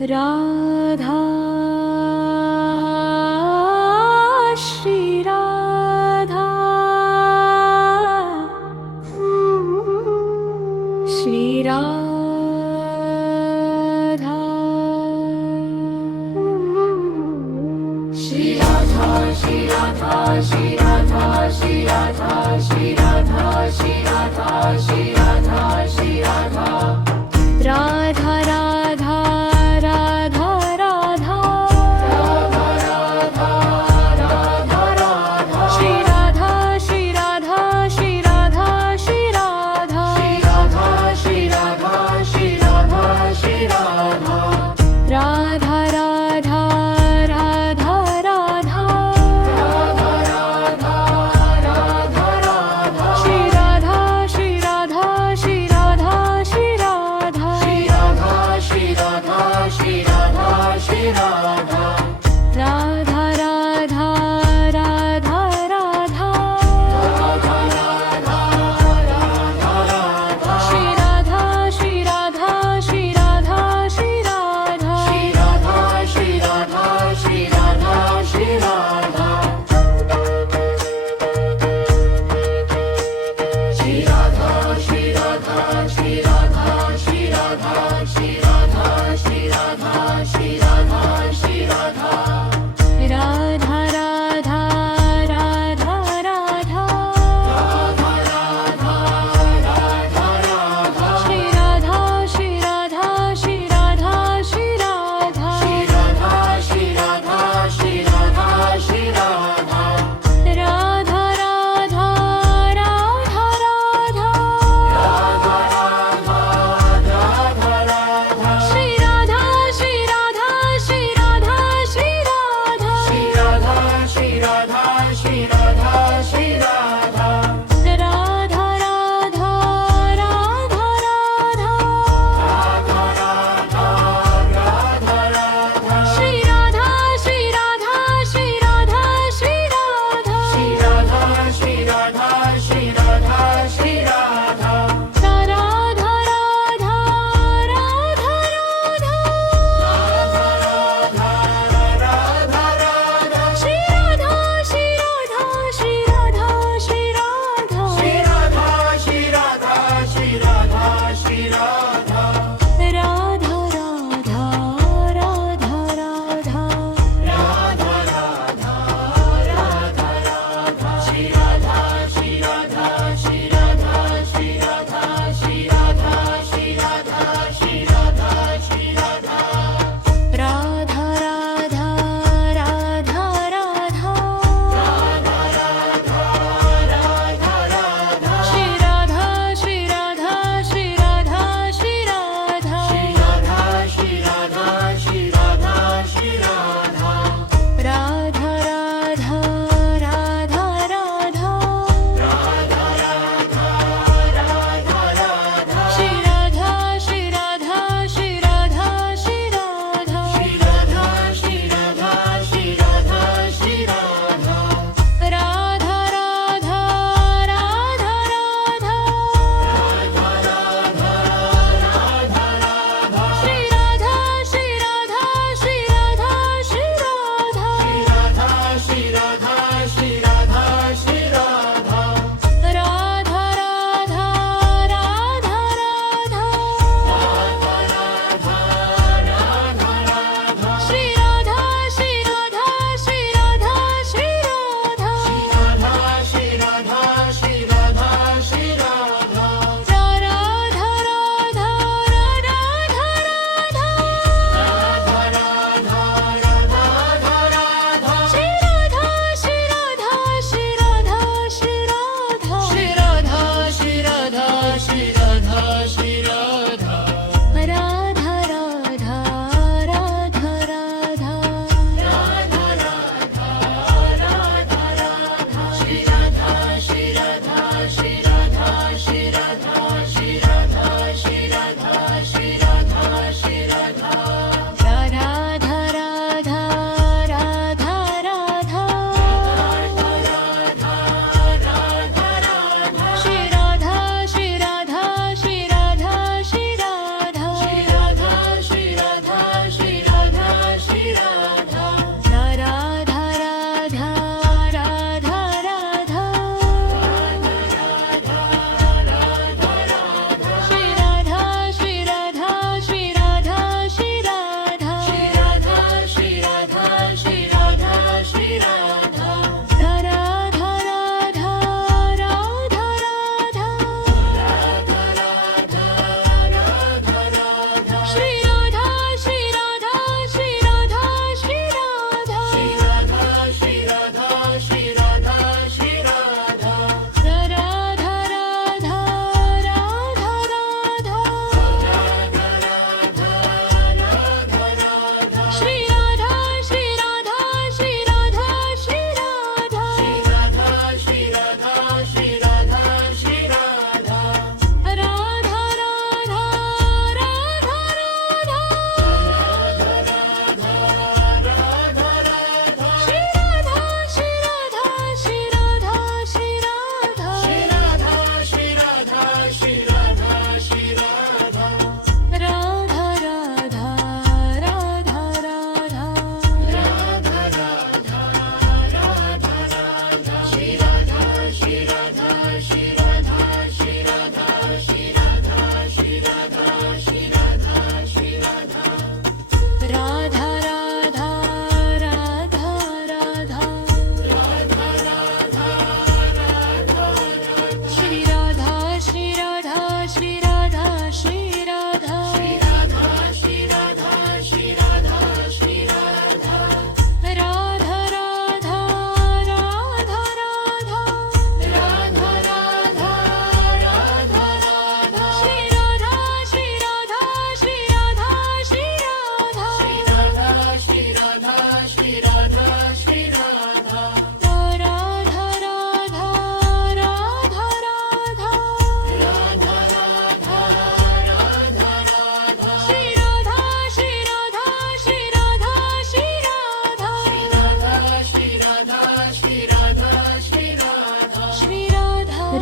Radha Shri Radha Shri Radha Shri Radha Shri Radha Shri Radha Shri Radha Shri Radha Shri Radha Shri Radha Shri Radha Radha Radha Radha Radha Radha Radha Radha Shri Radha Shri Radha Shri Radha Shri Radha Shri Radha Shri Radha Shri Radha Radha Radha Radha Radha Radha Radha Radha Shri Radha Shri Radha Shri Radha Shri Radha Shri Radha Shri Radha Shri Radha Radha Radha Radha Radha Shri Radha Shri Radha Shri Radha Shri Radha Shri Radha Shri Radha Shri Radha Shri Radha Shri Radha Shri Radha Shri Radha Shri Radha Shri Radha Shri Radha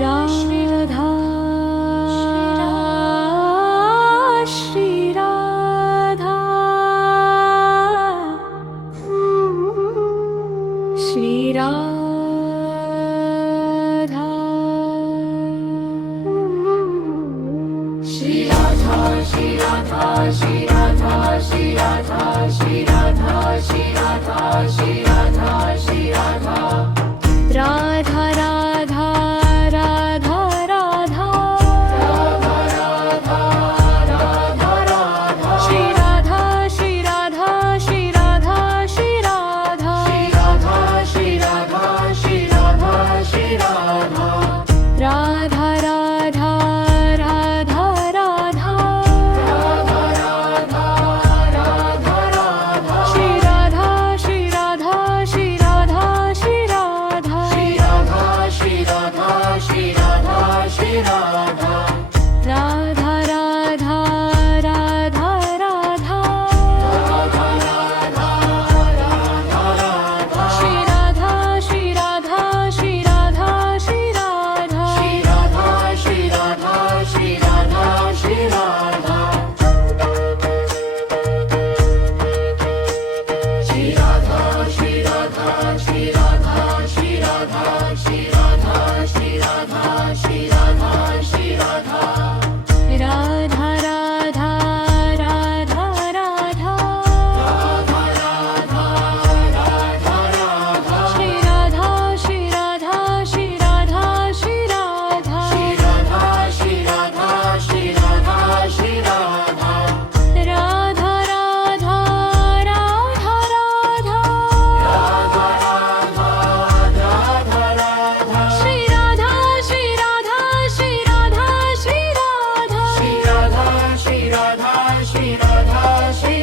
Radha Shri Radha Shri Radha Shri Radha Shri Radha Shri Radha Shri Radha Shri Radha Shri Radha Shri Radha Shri Radha Radha Radha Radha Radha Shri Radha Shri Radha Shri Radha Shri Radha Shri Radha Shri Radha Shri Radha Radha Radha Radha Radha Shri Radha Shri Radha Shri Radha Shri Radha Shri Radha Shri Radha Shri Radha Radha Radha Radha Radha Shri Radha Shri Radha Shri Radha Shri Radha Shri Radha Shri Radha Shri Radha Shri Radha Shri Radha Shri Radha Shri Radha Shri Radha Shri Radha Shri Radha Shri Radha Radha Radha Radha Radha Shri Radha Shri Radha Shri Radha Shri Radha Shri Radha Shri Radha Shri Radha Radha Radha Radha Radha Shri Radha Shri Radha Shri Radha Shri Radha Shri Radha Shri Radha Shri Radha Shri